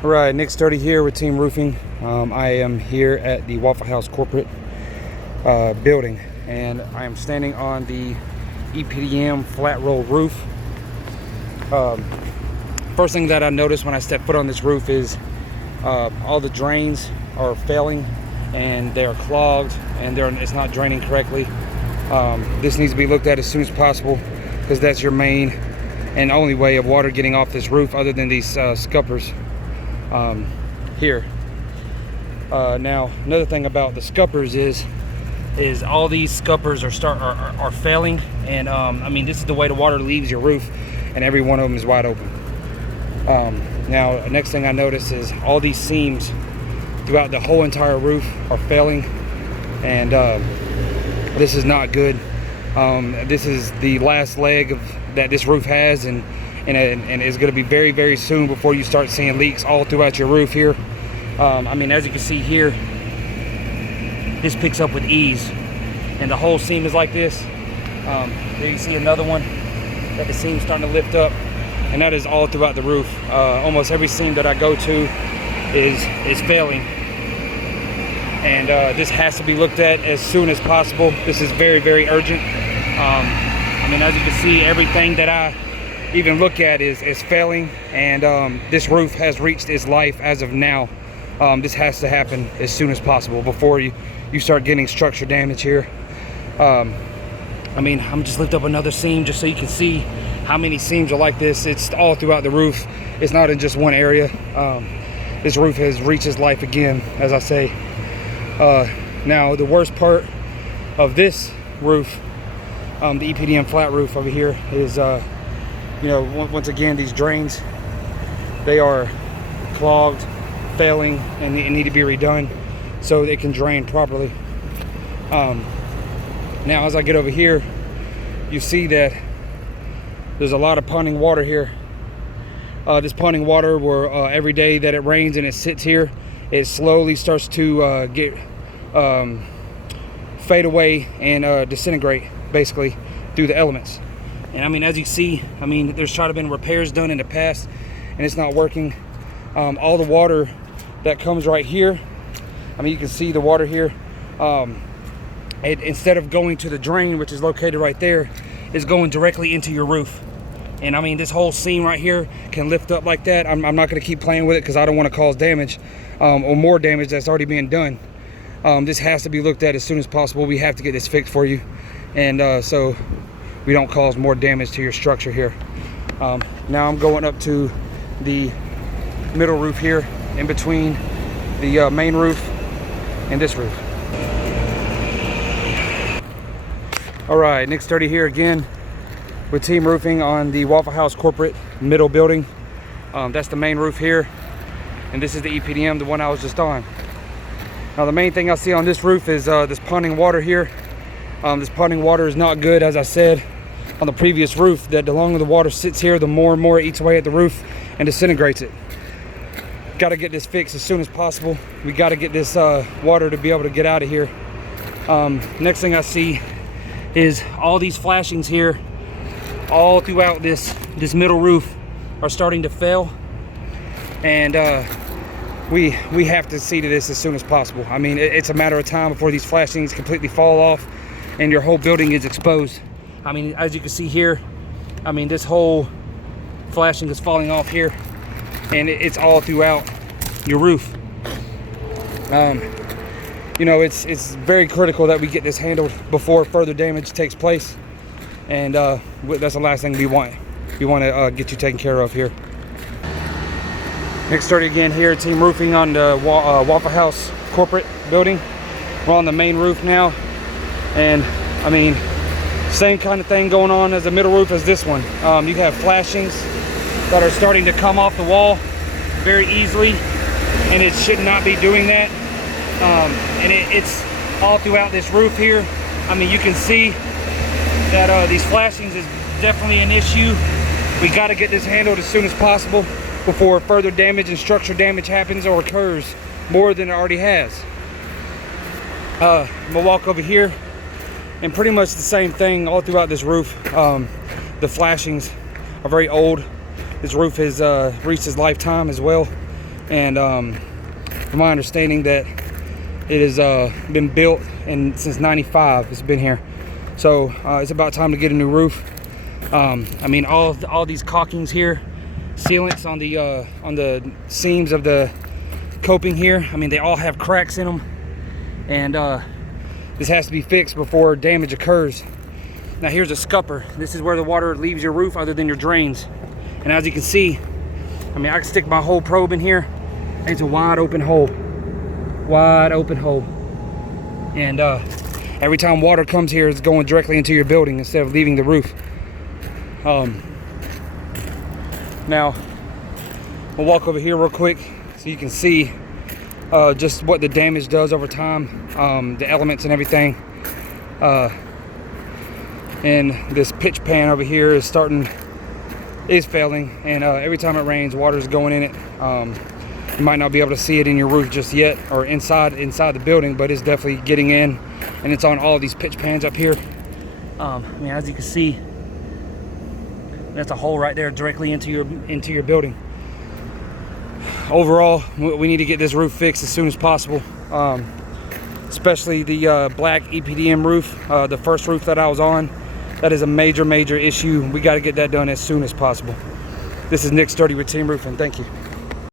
All right, Nick Sturdy here with Team Roofing. I am here at the Waffle House corporate building, and I am standing on the EPDM flat roll roof. First thing that I noticed when I step foot on this roof is all the drains are failing and they are clogged and it's not draining correctly. This needs to be looked at as soon as possible because that's your main and only way of water getting off this roof other than these scuppers here. Now another thing about the scuppers is all these scuppers are failing, and I mean, this is the way the water leaves your roof, and every one of them is wide open. Now next thing I notice is all these seams throughout the whole entire roof are failing, and this is not good. This is the last leg that this roof has, and it's going to be very, very soon before you start seeing leaks all throughout your roof here. I mean, as you can see here, this picks up with ease, and the whole seam is like this. There you see another one that the seam's starting to lift up, and that is all throughout the roof. Almost every seam that I go to is failing, and this has to be looked at as soon as possible. This is very, very urgent. I mean, as you can see, everything that I even look at is failing, and this roof has reached its life as of now. This has to happen as soon as possible before you start getting structure damage here. I mean, I'm just lift up another seam just so you can see how many seams are like this. It's all throughout the roof. It's not in just one area. This roof has reached its life again, as I say. Now the worst part of this roof, the EPDM flat roof over here, is you know, once again, these drains, they are clogged, failing, and need to be redone so they can drain properly. Now as I get over here, you see that there's a lot of ponding water here. This ponding water, where every day that it rains and it sits here, it slowly starts to get fade away and disintegrate basically through the elements. And I mean, as you see, I mean, there's tried to been repairs done in the past and it's not working. All the water that comes right here, I mean, you can see the water here, instead of going to the drain, which is located right there, is going directly into your roof. And I mean, this whole seam right here can lift up like that. I'm not going to keep playing with it because I don't want to cause damage or more damage that's already being done. This has to be looked at as soon as possible. We have to get this fixed for you, and so we don't cause more damage to your structure here. Now I'm going up to the middle roof here, in between the main roof and this roof. All right, Nick Sturdy here again with Team Roofing on the Waffle House corporate middle building. That's the main roof here, and this is the EPDM, the one I was just on. Now the main thing I see on this roof is this ponding water here. This ponding water is not good, as I said on the previous roof, that the longer the water sits here, the more and more it eats away at the roof and disintegrates it. Got to get this fixed as soon as possible. We got to get this water to be able to get out of here. Next thing I see is all these flashings here all throughout this middle roof are starting to fail, and we have to see to this as soon as possible. I mean, it's a matter of time before these flashings completely fall off and your whole building is exposed. I mean, as you can see here, I mean, this whole flashing is falling off here, and it's all throughout your roof. You know, it's very critical that we get this handled before further damage takes place, and that's the last thing we want. We want to get you taken care of here. Nick Sturdy again here, Team Roofing on the Waffle House corporate building. We're on the main roof now, and I mean, same kind of thing going on as the middle roof as this one. You have flashings that are starting to come off the wall very easily, and it should not be doing that. And it's all throughout this roof here. I mean, you can see that these flashings is definitely an issue. We got to get this handled as soon as possible before further damage and structure damage happens or occurs more than it already has. I'm gonna walk over here, and pretty much the same thing all throughout this roof. The flashings are very old. This roof has reached its lifetime as well. And from my understanding that it has been built since '95. It's been here, so it's about time to get a new roof. I mean, all these caulkings here, sealants on the seams of the coping here, I mean, they all have cracks in them, and this has to be fixed before damage occurs. Now here's a scupper. This is where the water leaves your roof other than your drains. And as you can see, I mean, I can stick my whole probe in here, and it's a wide open hole. Wide open hole. And every time water comes here, it's going directly into your building instead of leaving the roof. Now, we'll walk over here real quick so you can see just what the damage does over time, the elements and everything. And this pitch pan over here is failing, and every time it rains, water is going in it. You might not be able to see it in your roof just yet, or inside the building, but it's definitely getting in, and it's on all these pitch pans up here. I mean, as you can see, that's a hole right there directly into your building. Overall, we need to get this roof fixed as soon as possible, especially the black EPDM roof, the first roof that I was on. That is a major issue. We got to get that done as soon as possible. This is Nick's Dirty Routine Roofing. Thank you.